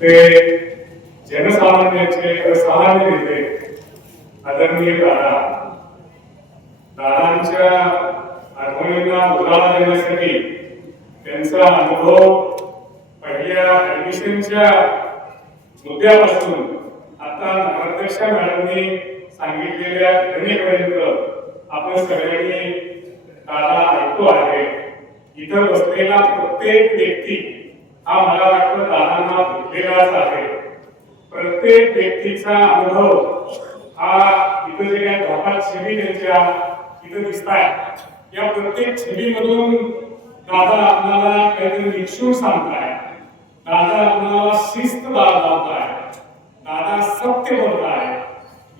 ते जनसामान्याचे सामान्य नेते आदरणीय दादांच्या आठवणींना उजाळा देण्यासाठी त्यांचा अनुभव पहिल्या ऍडमिशनच्या मुद्द्यापासून आता नगराध्यक्ष मॅडमनी सांगितलेल्या घटनेपर्यंत आपण सगळ्यांनी दादा ऐकतो आहे. इथं बसलेला प्रत्येक व्यक्ती हा मला वाटतं दादांना भेटलेलाच आहे. प्रत्येक व्यक्तीचा अनुभव हा इथं जे काही धोका छबी त्यांच्या इथं दिसत आहे या प्रत्येक छबीमधून दादा आपल्याला काहीतरी निक्षून सांगताय. दादा आपल्याला शिस्त दाखवताय. दादा सत्य बोलताय.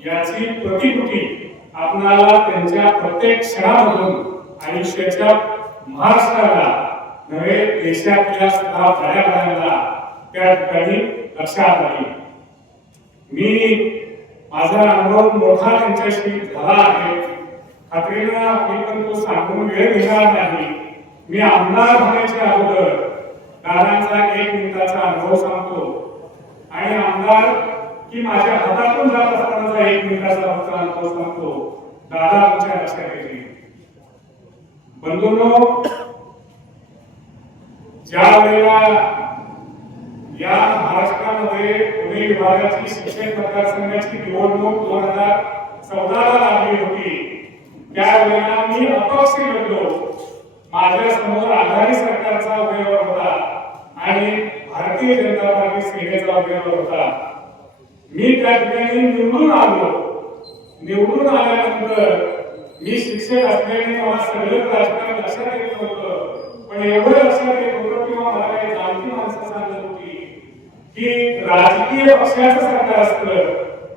याची प्रतिकृती आपल्याला त्यांच्या प्रत्येक क्षणामधून आयुष्याच्या महाराष्ट्राला नव्हे देशातल्या सुद्धा पर्यावरणाला त्या ठिकाणी लक्षात आली. मी माझा अनुभव मोठा त्यांच्याशी झाला आहे. खात्रीनं मी पण तो सांगून वेळ घेणार नाही. मी आमदार होण्याच्या अगोदर दादांचा 1 मिनिटाचा अनुभव सांगतो आणि आमदार की माझ्या हातातून जात असतानाचा 1 मिनिटाचा अनुभव सांगतो. दादा तुमच्या लक्षात येईल. बंधूंनो, ज्या वेळेला या महाराष्ट्रामध्ये पुणे विभागाची शिक्षण मतदारसंघाची निवडणूक 2014 लागली होती त्यावेळेला मी अपक्ष लढलो. माझ्या समोर आघाडी सरकारचा उमेदवार होता आणि भारतीय जनता पार्टी सेनेचा उमेदवार होता. मी त्या ठिकाणी निवडून आलो. निवडून आल्यानंतर मी शिक्षक असल्याने मला सगळं राजकारण लक्षात येत नव्हतं. पण एवढं लक्षात येत होतं किंवा मला काही जाणती माणसं सांगत होती की राजकीय पक्षाचं सरकार असतं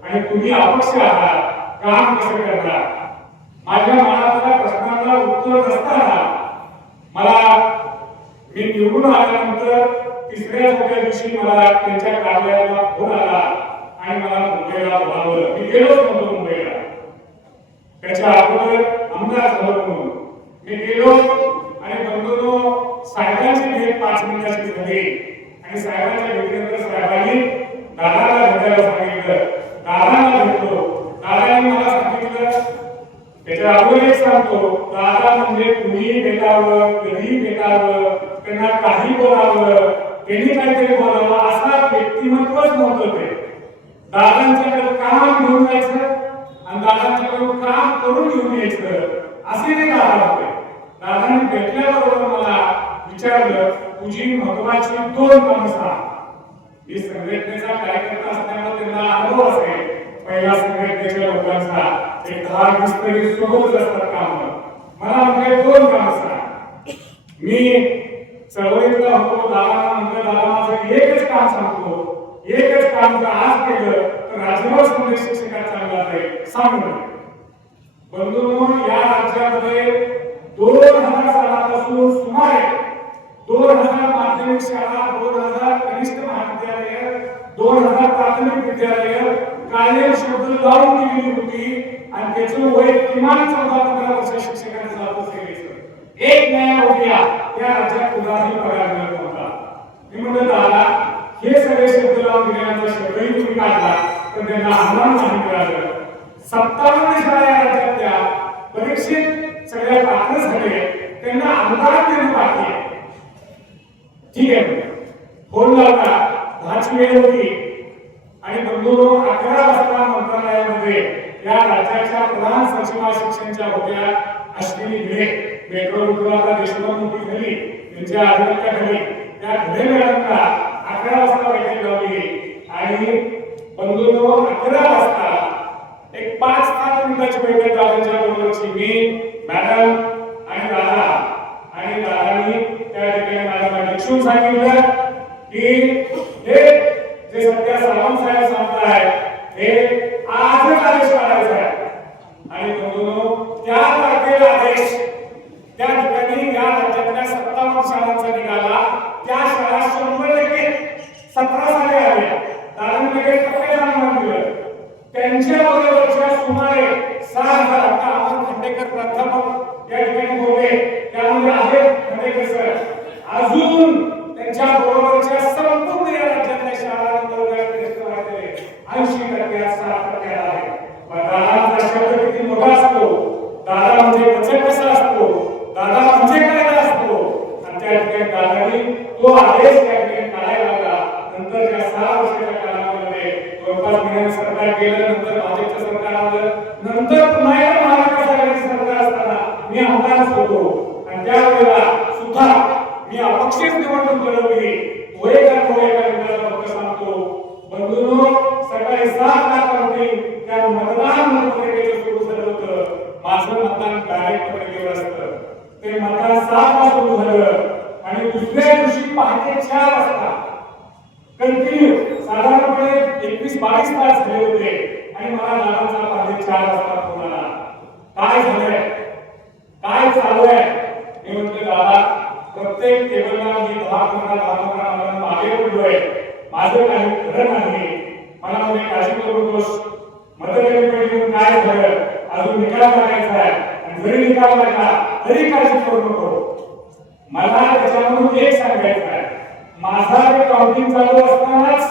आणि तुम्ही अपक्ष आहात, काम कसं करणार. माझ्या मनातल्या प्रश्नांना उत्तर नसताना मी निवडून आल्यानंतर 3-4 दिवशी मला त्यांच्या कार्यालयाला फोन आला आणि मला मुंबईला बोलावलं. मी गेलोच नव्हतो मुंबईला. त्याच्या अगोदर आमदार झालो म्हणून मी गेलो आणि बंधूंनो साहेबांची भेट 5 मिनिटाची झाली आणि साहेबांच्या भेटीनंतर साहेबांनी दादाला भेटायला सांगितलं. दादाला भेटलो. दादाने मला सांगितलं. त्याच्या अगोदर एक सांगतो, दादा म्हणजे कुणी भेटावं, कधी भेटावं, त्यांना काही बोलावं, त्यांनी काहीतरी बोलावं असा व्यक्तिमत्वच नव्हतं ते. दादांच्याकडे काम घेऊन जायचं आणि दादांच्याकडून काम करून घेऊन यायचं असे ते दादा होते. दादांनी भेटल्याबरोबर मला विचारलं, तुझी महत्वाची 2 कामं सांग. मी संघटनेचा कार्यकर्ता असल्यामुळे त्यांना अनुभव असेल पहिला संघटनेच्या लोकांचा 10-20 तरी सोबतच असतात काम. मला म्हणजे 2 कामं सांग. मी चळवळीतला होतो. दादा म्हणजे दादा माझं एकच काम सांगतो. एकच काम जर आज केलं तर राजभाव संदेश शिक्षकात चांगला जाईल सांगून. बंधूंनो, या राज्यामध्ये 2000 सालापासून सुमारे 2000 माध्यमिक शाळा, 2000 कनिष्ठ महाविद्यालय, 2000 प्राथमिक विद्यालय कायम शब्द लावून गेली होती आणि त्याचं वय किमान 14-15 वर्ष शिक्षकांचं जात असेल. एक नया रुपया या राज्यात कुणाही पगार मिळत नव्हता. मी म्हणलं दादा हे सगळे शब्द लावून दिल्यानंतर शब्दही तुम्ही काढला तर त्यांना आव्हान नाही मिळालं. 57 शाळा या राज्यातल्या परीक्षेत सगळ्या पात्र झाले. त्यांना अनुदान देणं बाकी आहे. ठीक आहे, फोन लावला. 10ची वेळ होती आणि बंधूंनो 11 वाजता मंत्रालयामध्ये या राज्याच्या प्रधान सचिवा शिक्षणच्या होत्या अश्विनी भिडे. मेट्रो विभागाला देशभर मोठी झाली त्यांच्या अधिकाऱ्याखाली त्या भिडे मॅडमला 11 वाजता बैठक लावली आणि बंधूंनो 11 वाजता एक 5-7 मिनिटाची बैठक दादांच्या बरोबरची. मी मॅडम आणि दादा आणि दादांनी त्या ठिकाणी मॅडमला निक्षून सांगितलं की हे जे सध्या सावंत साहेब सांगताय हे आजच आदेश काढायचा आहे. आणि बंधूंनो त्या तारखेला आदेश त्या ठिकाणी या राज्यातल्या 57 शाळांचा निघाला. त्या शाळा 100% 17 साली आल्या. दादांनी लगेच टप्पे सांगून दिलं. त्यांच्या बरोबरच्या सुमारे 6000 अमोल खंडेकर प्राध्यापक या ठिकाणी बोलले. त्यामध्ये आहेत खंडेकर सर. अजून त्यांच्या बरोबरच्या संपूर्ण या राज्यातल्या शाळा सरकार गेलं, नंतर भाजपचं सरकार आलं, नंतर पुन्हा एकदा महाराष्ट्र आघाडीचं सरकार असताना मी आमदारच होतो आणि त्यावेळेला सुद्धा मी अपक्षीय निवडणूक लढवली. तो एका मिनिटाचा फक्त सांगतो, बंधूंनो, सकाळी 7 लाखावरती त्या मतदान मतपत्रिकेचं सुरू झालं होतं. माझं मतदान डायरेक्ट पत्रिकेवर असतं. ते मतदान 7 ला सुरू झालं आणि दुसऱ्या दिवशी पहाटे 4 वाजता कंटिन्यू साधारणपणे 21-22 तास झाले होते आणि मला दादाचा पहाटे 4 वाजता फोन आला. काय झालंय, काय चालू आहे? मी म्हटलं, दादा, प्रत्येक टेबलला मी 10-15 मागे पडलोय, माझं काही खरं नाही. मला म्हणजे काळजी करू नकोस, मतपेटीतून काय झालं अजून निकाल लागायचा आहे आणि जरी निकाल लागला तरी काळजी करू नको. मला त्याच्यामधून एक सांगायचं आहे, माझा ते काउंटिंग चालू असतानाच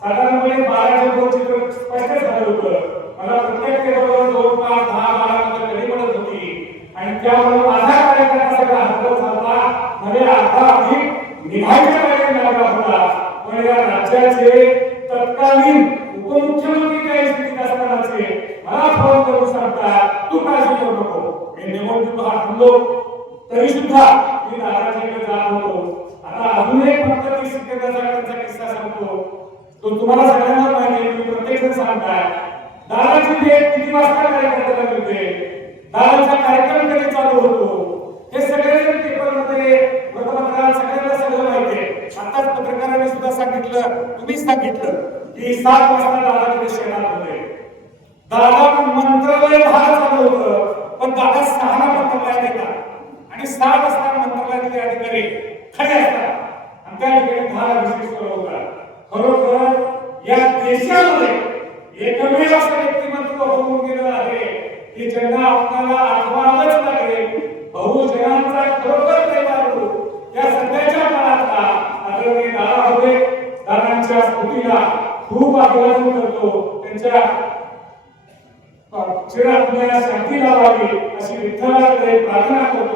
साधारणपणे 12च्या दोन चित्र स्पष्ट झालं होतं. मला प्रत्येक टेबलवर 2, 5, 10, 12 कधी पडत होती आणि त्यामुळे माझा कार्यक्रम सगळा हरकत झाला. म्हणजे अर्धा अधिक निघायच्या कार्यक्रम लागला होता. पण या राज्याचे तत्कालीन उपमुख्यमंत्री काही स्थितीत असतानाचे मला फोन करून सांगता, तू काळजी करू नको. मी निवडणूक हरलो तरी सुद्धा मी दादाच्याकडे जात होतो. आता अजून एक फक्त 30 सेकंदाचा त्यांचा किस्सा सांगतो, तो तुम्हाला सगळ्यांना माहिती आहे, प्रत्येक जण सांगताय. दादाची भेट किती वाजता कार्यकर्त्याला मिळते, दादाचा कार्यक्रम कधी चालू होतो, हे सगळेजण पेपरमध्ये वृत्तपत्रात सगळ्यांना सगळं माहिती आहे. आताच पत्रकारांनी सुद्धा सांगितलं, तुम्हीच सांगितलं की 7 वाजता दादा तिथे शेतात होते. दादा मंत्रालय 10 चालू होतं, पण दादा 6 ला मंत्रालयात येतात आणि 7 वाजता मंत्रालयातले अधिकारी खरे असतात आणि त्या ठिकाणी 10 ला विशेष होतात. खरोखर या देशामध्ये एकमेव असं व्यक्तिमत्व होऊन गेलं आहे की ज्यांना आपल्याला आठवावंच लागेल. बहुजनांचा खरोखर देवारू या सध्याच्या काळातला आदरणीय दादा होते. दादांच्या स्मृतीला खूप अभिवादन करतो. त्यांच्या चिरात्म्याला शांती लावावी अशी विठ्ठलाकडे प्रार्थना करतो.